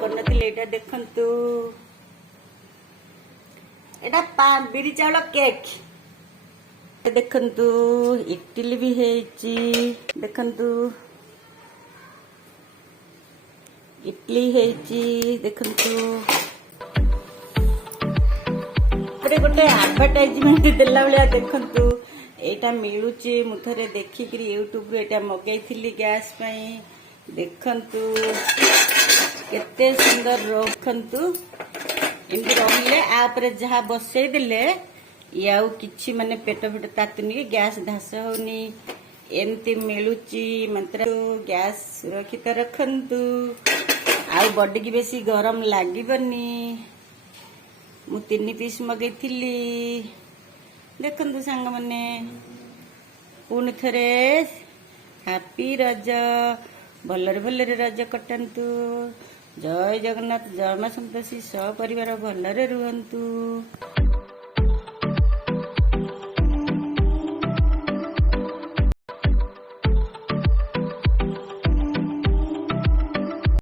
କରିନଥିଲି ଏଇଟା ଦେଖନ୍ତୁ ଏଇଟା ବିରି ଚାଉଳ କେକ୍ ଦେଖନ୍ତୁ ଇଟିଲି ବି ହେଇଛି ଦେଖନ୍ତୁ इडली देखंतु गोटे एडवर्टाइजमेंट देला बेलिया देखंतु एटा मिलुची मु थरे देखिकरी यूट्यूब रे एटा मगैथिली गैस पई देखंतु केते सुंदर रखंतु इनके रहले आप रे जहा बसै देले याउ किछि माने पेट फेट तातुनी गैस धास होनी एमती मिलुची मंत्र गैस सुरक्षित रखंतु आउ बॉडी की बेसी गरम लागबनी मु 3 पीस मगैथिली देखंतु सांग माने पुणी थरे हैप्पी रज भलरे भलरे रज कटंतु जय जगन्नाथ जय मां संतोषी सपरिवार भलरे रुहंतु।